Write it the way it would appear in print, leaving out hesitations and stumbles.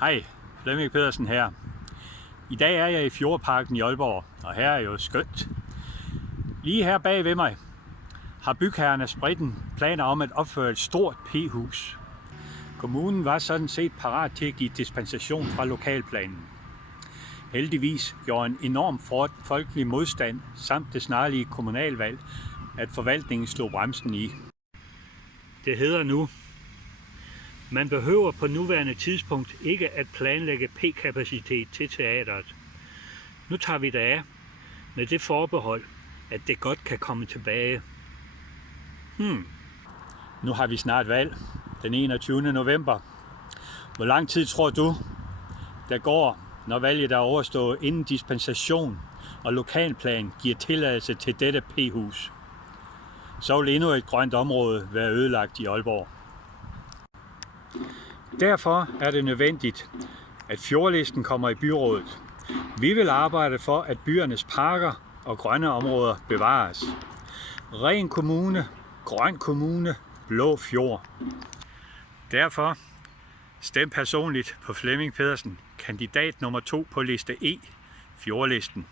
Hej, Flemming Pedersen her. I dag er jeg i Fjordparken i Aalborg, og her er jo skønt. Lige her bag ved mig har bygherren af Spritten planer om at opføre et stort p-hus. Kommunen var sådan set parat til at give dispensation fra lokalplanen. Heldigvis gjorde en enorm folkelig modstand samt det snarlige kommunalvalg, at forvaltningen slog bremsen i. Det hedder nu: man behøver på nuværende tidspunkt ikke at planlægge p-kapacitet til teateret. Nu tager vi det af med det forbehold, at det godt kan komme tilbage. Nu har vi snart valg, den 21. november. Hvor lang tid tror du, der går, når valget er overstået, inden dispensation og lokalplan giver tilladelse til dette p-hus? Så vil endnu et grønt område være ødelagt i Aalborg. Derfor er det nødvendigt, at Fjordlisten kommer i byrådet. Vi vil arbejde for, at byernes parker og grønne områder bevares. Ren kommune, grøn kommune, blå fjord. Derfor stem personligt på Flemming Pedersen, kandidat nummer 2 på liste E, Fjordlisten.